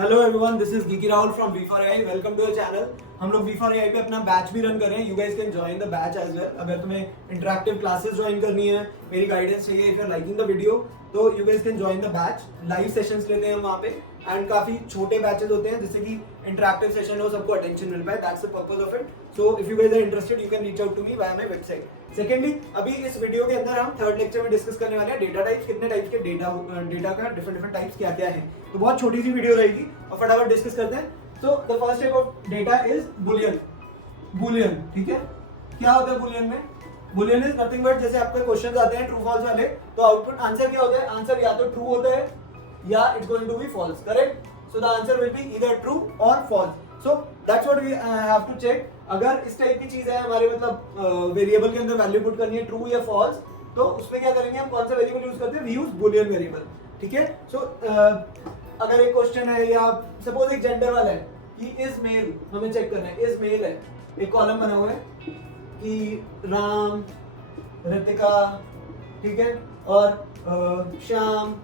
Hello everyone, this is geeky Rahul from V4AI। Welcome to your channel. हम लोग V4AI पे अपना बैच भी रन कर रहे हैं। You guys can join the batch as well. अगर तुम्हें इंटरेक्टिव क्लासेस ज्वाइन करनी है, मेरी गाइडेंस चाहिए, if you are liking the video, तो you guys can join the batch. Live sessions लेते हैं हम वहाँ पे एंड काफी छोटे बैचेस होते हैं जिससे कि इंटरेक्टिव सेशन हो, सबको अटेंशन मिल पाए। That's the purpose of it. So if you guys are interested, you can reach out to me via my website. Secondly, अभी इस वीडियो के अंदर हम थर्ड लेक्चर में डिस्कस करने वाले हैं डेटा टाइप्स। कितने टाइप्स के डेटा का डिफरेंट टाइप्स क्या क्या है। तो बहुत छोटी सी वीडियो रहेगी और फटाफट डिस्कस करते हैं। तो the first type of data is Boolean. Boolean, ठीक है। क्या होता है बुलियन में? बुलियन इज नथिंग बट, जैसे आपके क्वेश्चंस आते हैं ट्रू फॉल्स वाले, तो आउटपुट आंसर क्या होता है? आंसर या तो ट्रू होता है या it's going to be false, correct? So the answer will be either true और false. So that's what we have to check. अगर इस टाइप की चीज है हमारे, मतलब वेरिएबल के अंदर वैल्यू पुट करनी है ट्रू या फॉल्स, तो उसमें क्या करेंगे हम? कौन सा वेरिएबल यूज करते हैं? वी यूज बुलियन वेरिएबल, ठीक है। सो अगर एक क्वेश्चन है या सपोज एक जेंडर वाला है कि इज मेल, हमें चेक करना है इज मेल है। एक कॉलम बना हुआ है कि राम, रितिका, ठीक है, और श्याम,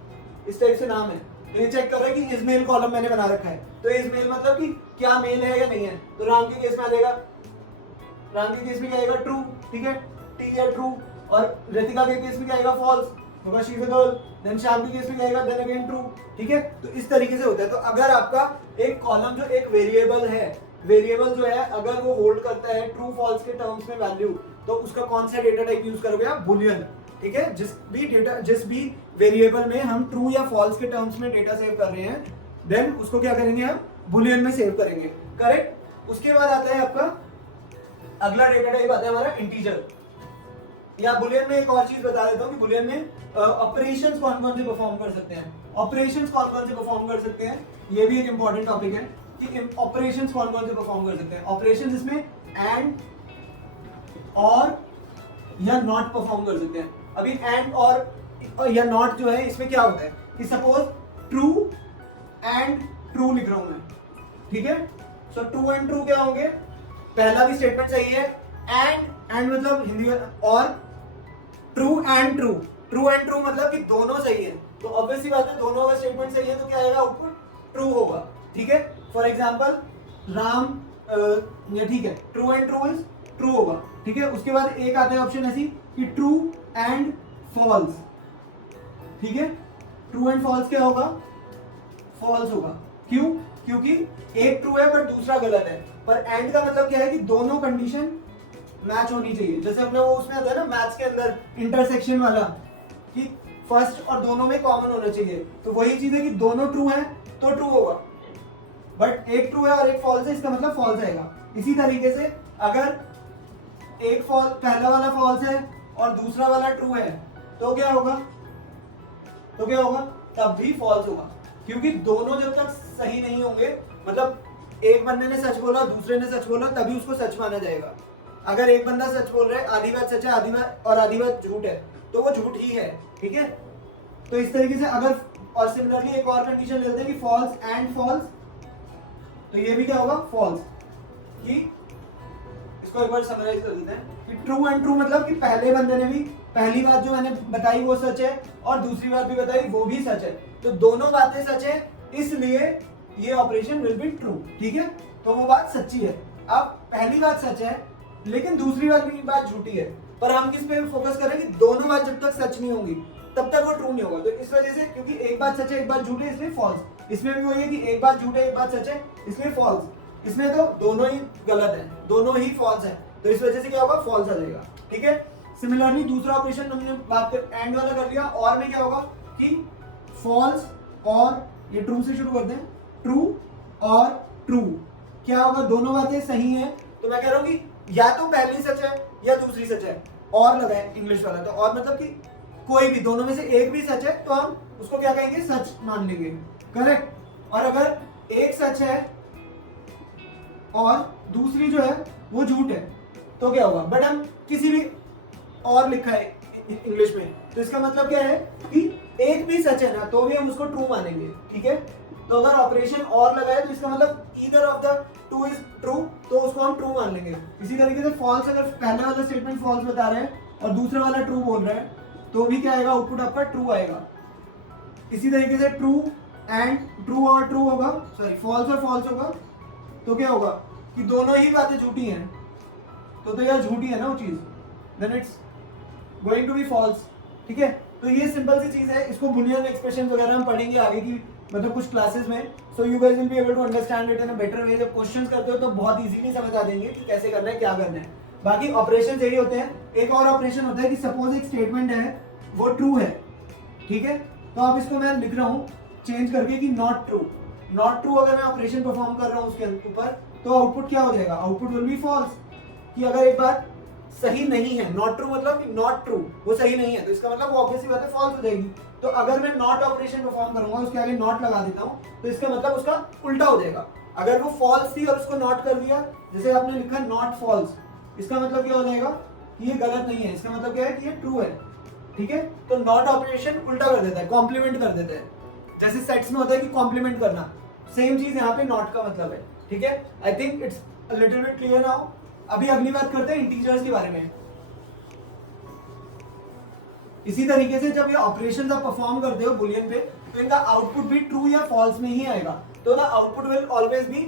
इस टाइप से नाम है। तो ये चेक कर रहा है कि इज मेल कॉलम मैंने बना रखा है। तो इज मेल मतलब कि क्या मेल है या नहीं है। तो राम के केस में आ जाएगा, राम के केस में क्या आएगा? ट्रू, ठीक है, टी है ट्रू। और रितिका के केस में क्या आएगा? फॉल्स, होगा she is a girl. Then Shyam के केस में क्या आएगा? देन अगेन ट्रू, ठीक है। तो इस तरीके से होता है। तो अगर आपका एक कॉलम जो एक वेरिएबल है, वेरिएबल जो है अगर वो होल्ड करता है ट्रू फॉल्स के टर्म्स में वैल्यू, तो उसका कौन सा डेटा टाइप यूज करोगे आप? बुलियन, ठीक है। जिस भी वेरिएबल में हम ट्रू या फॉल्स के टर्म्स में डेटा सेव कर रहे हैं, देन उसको क्या करेंगे हम? बुलियन में सेव करेंगे, करेक्ट। उसके बाद आता है आपका अगला डेटा टाइप आता है हमारा इंटीजर। या बुलियन में एक और चीज बता देता हूँ कि बुलियन में ऑपरेशंस कौन कौन से परफॉर्म कर सकते हैं। ऑपरेशंस कौन कौन से परफॉर्म कर सकते हैं, ये भी एक इंपॉर्टेंट टॉपिक है कि ऑपरेशंस कौन कौन से परफॉर्म कर सकते हैं। ऑपरेशंस इसमें एंड, और या नॉट परफॉर्म कर सकते हैं। अभी एंड और या नॉट जो है, इसमें क्या होता है कि सपोज ट्रू एंड ट्रू लिख रहा हूं मैं, ठीक है। सो ट्रू एंड ट्रू क्या होंगे? पहला भी स्टेटमेंट सही है, एंड मतलब हिंदी में, और true and true, true and true मतलब कि दोनों सही है। तो ऑब्वियसली बात है, दोनों अगर स्टेटमेंट सही है तो क्या आएगा? आउटपुट ट्रू होगा, ठीक है। फॉर एग्जाम्पल राम, ठीक है, true and true is true होगा, ठीक है। उसके बाद एक आता है ऑप्शन ऐसी कि ट्रू एंड फॉल्स, ठीक है। ट्रू एंड फॉल्स क्या होगा? फॉल्स होगा। क्यों? क्योंकि एक ट्रू है बट दूसरा गलत है। पर एंड का मतलब क्या है कि दोनों कंडीशन मैच होनी चाहिए। जैसे अपने वो उसमें आता है ना मैथ्स के अंदर इंटरसेक्शन वाला, कि फर्स्ट और दोनों में कॉमन होना चाहिए। तो वही चीज है कि दोनों ट्रू है तो ट्रू होगा, बट एक ट्रू है और एक फॉल्स है, इसका मतलब फॉल्स आएगा। इसी तरीके से अगर एक फॉल्स, पहला वाला फॉल्स है और दूसरा वाला ट्रू है, तो क्या होगा? तो क्या होगा? तब भी फॉल्स होगा, क्योंकि दोनों जब तक सही नहीं होंगे, मतलब एक बंदे ने सच बोला, दूसरे ने सच बोला, तभी उसको सच माना जाएगा। अगर एक बंदा सच बोल रहा है, आधी बात सच है, आधी बात झूठ है, तो वो झूठ ही है, ठीक है। तो इस तरीके से अगर, और सिमिलरली एक और कंडीशन लेते हैं कि फॉल्स एंड फॉल्स, तो ये भी क्या होगा? फॉल्स। कि इसको एक बार समराइज कर देते हैं कि ट्रू एंड ट्रू मतलब कि पहले बंदे ने भी पहली बात जो मैंने बताई वो सच है और दूसरी बात भी बताई वो भी सच है। तो दोनों बातें सच है, इसलिए ये ऑपरेशन विल बी ट्रू, ठीक है। तो वो बात सच्ची है। अब पहली बात सच है लेकिन दूसरी बात झूठी है, पर हम किस पे फोकस करें कि दोनों बात जब तक सच नहीं होंगी तब तक वो ट्रू नहीं होगा। तो इस वजह से, क्योंकि एक बात सच है एक बात झूठ है, इसलिए फॉल्स। इसमें भी वही है कि एक बात झूठ है एक बात सच है, इसलिए फॉल्स। इसमें तो दोनों ही गलत है, दोनों ही फॉल्स है, तो इस वजह से क्या होगा? फॉल्स आ जाएगा, ठीक है। सिमिलरली दूसरा ऑपरेशन हमने बात कर एंड वाला कर लिया, और में क्या होगा कि फॉल्स और, ये ट्रू से शुरू करते हैं, ट्रू और ट्रू क्या होगा? दोनों बातें सही है। तो मैं कह रहा हूं कि या तो पहली सच है या दूसरी सच है, और लगा है इंग्लिश वाला, तो और मतलब कि कोई भी दोनों में से एक भी सच है तो हम उसको क्या कहेंगे? सच मान लेंगे, करेक्ट। और अगर एक सच है और दूसरी जो है वो झूठ है, तो क्या होगा? बट हम किसी भी, और लिखा है इंग्लिश में, तो इसका मतलब क्या है कि एक भी सच है ना तो भी हम उसको ट्रू मानेंगे, ठीक है। तो अगर ऑपरेशन और लगा है तो इसका मतलब either of the two is true, तो उसको हम ट्रू मान लेंगे। इसी तरीके से फॉल्स, अगर पहले वाला स्टेटमेंट फॉल्स बता रहे हैं और दूसरा वाला ट्रू बोल रहा है, तो भी क्या आएगा? आउटपुट आपका ट्रू आएगा। इसी तरीके से ट्रू एंड ट्रू और ट्रू होगा, सॉरी फॉल्स और फॉल्स होगा, तो क्या होगा कि दोनों ही बातें झूठी हैं, तो यार झूठी है ना वो चीज, then it's going to be false. ठीक है, तो ये सिंपल सी चीज है, इसको बुलियन एक्सप्रेशन वगैरह हम पढ़ेंगे आगे की मतलब कुछ क्लासेस में, so you guys will be able to understand it in a better way. जब क्वेश्चंस करते हो तो बहुत इजीली समझ आ जाएंगे कि कैसे करना है, क्या करना है। बाकी ऑपरेशन यही होते हैं। एक और ऑपरेशन होता है कि सपोज एक स्टेटमेंट है वो ट्रू है, ठीक है, तो अब इसको मैं लिख रहा हूँ चेंज करके कि नॉट ट्रू। नॉट ट्रू अगर मैं ऑपरेशन परफॉर्म कर रहा हूँ उसके ऊपर, तो आउटपुट क्या हो जाएगा, आउटपुट विल बी फॉल्स। कि अगर एक बात सही नहीं है, नॉट ट्रू मतलब कि नॉट ट्रू, वो सही नहीं है, तो इसका मतलब वो ऑब्वियसली बात है फॉल्स हो जाएगी। तो अगर मैं नॉट ऑपरेशन परफॉर्म करूंगा, उसके आगे नॉट लगा देता हूं, तो इसका मतलब उसका उल्टा हो जाएगा। अगर वो फॉल्स थी और उसको नॉट कर दिया, जैसे आपने लिखा नॉट फॉल्स, इसका मतलब क्या हो जाएगा कि ये गलत नहीं है, इसका मतलब क्या है कि ये ट्रू है। ठीक है, तो नॉट ऑपरेशन उल्टा कर देता है, कॉम्प्लीमेंट कर देता है। जैसे सेट्स में होता है कि कॉम्प्लीमेंट करना, सेम चीज यहाँ पे नॉट का मतलब है। ठीक है, I think it's a little bit clear now. अभी अगली बात करते हैं इंटीजर्स के बारे में। इसी तरीके से जब ये ऑपरेशंस आप परफॉर्म करते हो बुलियन पे, तो इनका आउटपुट भी ट्रू या फॉल्स में ही आएगा, तो ना output will always be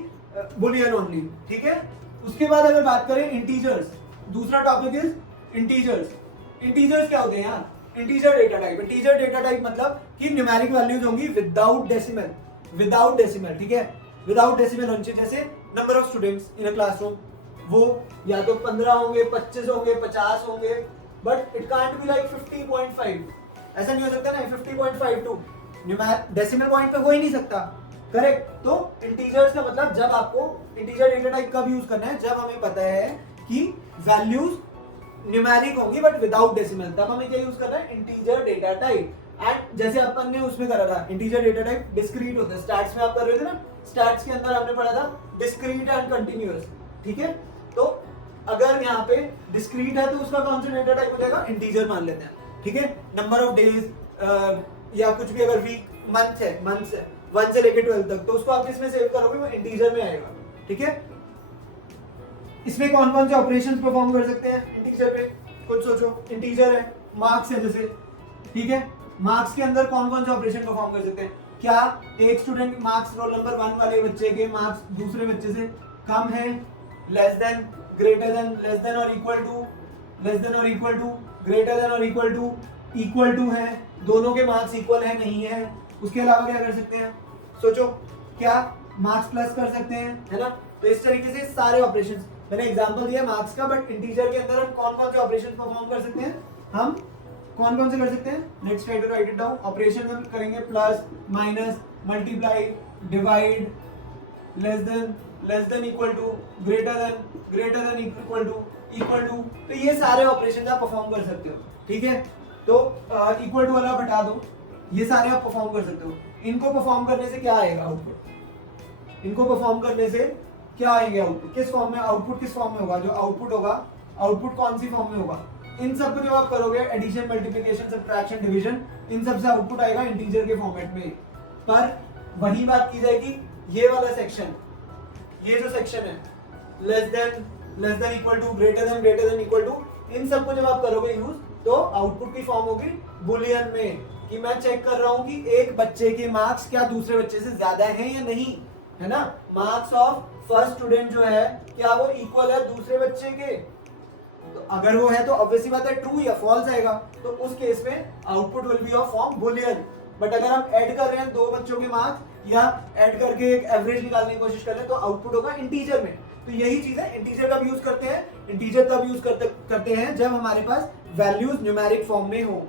Boolean only. ठीक है, उसके बाद अगर बात करें इंटीजर्स, दूसरा टॉपिक इज इंटीजर्स। इंटीजर्स क्या होते हैं यार, integer data type. Integer data type मतलब कि न्यूमेरिक वैल्यूज होंगी विदाउट डेसिमल, विदाउट डेसिमल। ठीक है, विदाउट डेसिमल होनी चाहिए। जैसे number of students in a classroom, वो या तो 15 होंगे, 25 होंगे, 50 होंगे, but it can't be like 50.5, ऐसा नहीं हो सकता ना 50.52, डेसिमल पॉइंट पे हो ही नहीं सकता। करेक्ट, तो इंटीजर्स का मतलब जब आपको इंटीजर डेटा टाइप कब यूज करना है, जब हमें पता है कि वैल्यूज न्यूमेरिक होंगी बट विदाउट डेसिमल, तब हमें क्या यूज करना है, इंटीजर डेटा टाइप। एंड जैसे अपन ने उसमें करा था इंटीजर डेटा टाइप डिस्क्रीट होता है, स्टैट्स में आप कर रहे थे ना, स्टैट्स के अंदर हमने पढ़ा था डिस्क्रीट एंड कंटिन्यूअस। ठीक है, तो अगर यहाँ पे डिस्क्रीट है तो उसका कौन सा डेटा टाइप हो जाएगा, इंटीजर मान लेते हैं। ठीक है, नंबर ऑफ डेज या कुछ भी, अगर वीक मंथ है, मंथ है 1 से लेकर 12 तक, तो उसको आप किसमें सेव करोगे, वो इंटीजर में आएगा। ठीक है, इसमें कौन कौन से ऑपरेशंस परफॉर्म कर सकते हैं इंटीजर पे, कुछ सोचो। इंटीजर है, मार्क्स है जैसे, ठीक है, मार्क्स के अंदर कौन कौन से ऑपरेशन परफॉर्म कर सकते हैं। क्या एक स्टूडेंट मार्क्स रोल नंबर 1 वाले बच्चे के मार्क्स दूसरे बच्चे से कम है, less then, greater than, less than और इक्वल टू, लेस देन और इक्वल टू, ग्रेटर देन और इक्वल टू है, दोनों के मार्क्स इक्वल है नहीं है। उसके अलावा क्या कर सकते हैं, सोचो, क्या मार्क्स प्लस कर सकते हैं, है ना। तो इस तरीके से सारे ऑपरेशंस, मैंने एग्जांपल दिया मार्क्स का, बट इंटीजर के अंदर हम कौन कौन से ऑपरेशंस परफॉर्म कर सकते हैं, हम कौन कौन से कर सकते हैं, let's try to write it down. Operation हम करेंगे plus, minus, multiply, divide, less than equal to, greater than equal to, तो ये सारे ऑपरेशन आप परफॉर्म कर सकते हो। ठीक है, तो इक्वल टू वाला हटा दो, ये सारे आप परफॉर्म कर सकते हो। इनको परफॉर्म करने से क्या आएगा आउटपुट, इनको परफॉर्म करने से क्या आएगा आउटपुट, किस फॉर्म में, आउटपुट किस फॉर्म में होगा, जो आउटपुट होगा, आउटपुट कौन सी फॉर्म में होगा, इन सब को जब आप करोगे एडिशन, मल्टीप्लिकेशन, सब्ट्रैक्शन, डिवीजन, इन सब से आउटपुट आएगा इंटीजर के फॉर्मेट में। पर वही बात की जाएगी, ये वाला सेक्शन, ये जो सेक्शन है, less than equal to, greater than equal to, इन सब को जब आप करोगे यूज, तो आउटपुट की फॉर्म होगी बुलियन में, कि मैं चेक कर रहा हूं कि एक बच्चे के मार्क्स क्या दूसरे बच्चे से ज्यादा हैं या नहीं, है ना। मार्क्स ऑफ फर्स्ट स्टूडेंट जो है क्या वो इक्वल है दूसरे बच्चे के, तो अगर वो है तो ऑब्वियसली बात है ट्रू या फॉल्स आएगा, तो उस केस में output will be of form Boolean. But अगर हम ऐड कर रहे हैं दो बच्चों के मार्क्स या ऐड करके एक एवरेज निकालने की कोशिश कर रहे हैं, तो आउटपुट होगा इंटीजर में। तो यही चीज है, इंटीजर कब यूज करते हैं, इंटीजर तब यूज करते हैं जब हमारे पास वैल्यूज न्यूमेरिक फॉर्म में हो।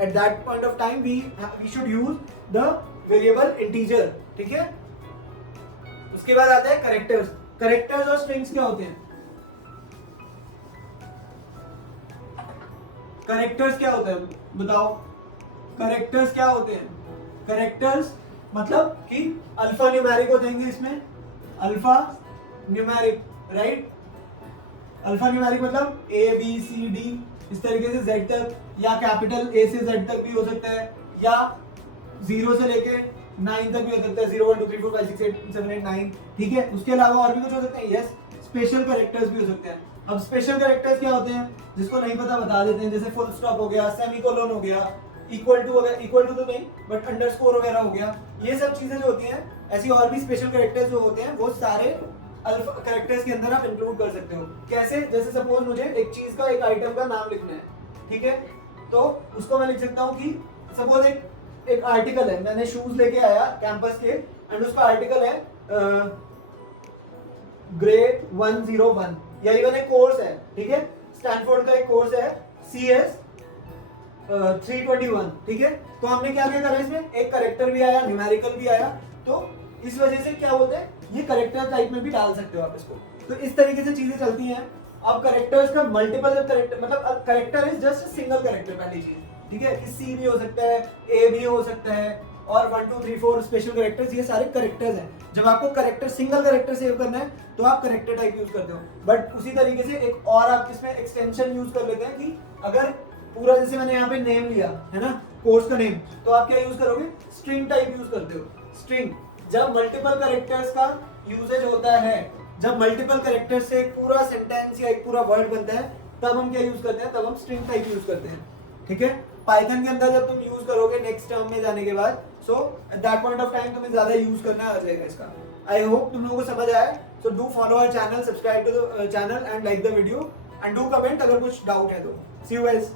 At that point of time we should use the variable integer. ठीक है, उसके बाद आता है कैरेक्टर्स। कैरेक्टर्स और स्ट्रिंग्स क्या होते हैं, कैरेक्टर्स क्या होते हैं बताओ, कैरेक्टर्स क्या होते हैं। कैरेक्टर्स मतलब कि अल्फा न्यूमेरिक हो जाएंगे इसमें, alpha numeric, right. Alpha numeric मतलब ए बी सी डी इस तरीके से जेड तक, या कैपिटल ए से जेड तक भी हो सकता है, या 0 से लेके 9 तक भी हो सकता है, 0 1 2 3 4 5 6 7 7 8 9। ठीक है, उसके अलावा और भी कुछ हो सकते हैं, यस, स्पेशल कैरेक्टर्स भी हो सकते हैं। अब स्पेशल कैरेक्टर्स क्या होते हैं, जिसको नहीं पता बता देते हैं, जैसे फुल स्टॉप हो गया, सेमीकोलन हो गया, इक्वल टू वगैरह, इक्वल टू तो नहीं बट अंडरस्कोर वगैरह हो गया, ये सब चीजें जो होती हैं, ऐसी और भी स्पेशल कैरेक्टर्स जो होते हैं वो सारे अल्फा कैरेक्टर्स के अंदर आप इंक्लूड कर सकते हो। कैसे? जैसे सपोज मुझे एक चीज का, एक आइटम का नाम लिखना है, ठीक है, तो उसको मैं लिख सकता हूँ कि सपोज एक आर्टिकल है, मैंने शूज लेके आया कैंपस के एंड उसका आर्टिकल है ग्रेड 101, या इवन एक कोर्स है, ठीक है, स्टैनफोर्ड का एक कोर्स है CS 321, ठीक है। तो हमने क्या क्या करा इसमें, एक करेक्टर भी आया, न्यूमेरिकल भी आया, तो इस वजह से क्या बोलते हैं, ये करेक्टर टाइप में भी डाल सकते हो आप इसको। तो इस तरीके से चीजें चलती हैं। अब करेक्टर्स का मल्टीपल करेक्टर, मतलब character is just single character, पहली चीज, ठीक है, कि C भी हो सकता है, A भी हो सकता है, और 1 2 3 4 स्पेशल करेक्टर्स, ये सारे करेक्टर्स हैं। जब आपको करेक्टर, सिंगल करेक्टर सेव करना है तो आप करेक्टर टाइप यूज करते हो। बट उसी तरीके से एक और आप इसमें एक्सटेंशन यूज कर लेते हैं कि अगर पूरा, जैसे मैंने यहाँ पे नेम लिया है ना, कोर्स का नेम, तो आप क्या यूज करोगे, स्ट्रिंग टाइप यूज करते हो। स्ट्रिंग, जब मल्टीपल करेक्टर्स का यूजेज होता है, जब मल्टीपल करेक्टर से एक पूरा सेंटेंस या एक पूरा वर्ड बनता है, तब हम क्या यूज करते हैं, तब हम स्ट्रिंग टाइप यूज करते हैं, ठीक है। पाइथन के अंदर जब तुम यूज करोगे नेक्स्ट टर्म में जाने के बाद, so at that point of time तुम्हें ज्यादा यूज करना आ जाएगा इसका। आई होप तुम लोगों को समझ आया। So do follow our channel, subscribe to the channel and like the video and do comment अगर कुछ डाउट है तो। See you guys.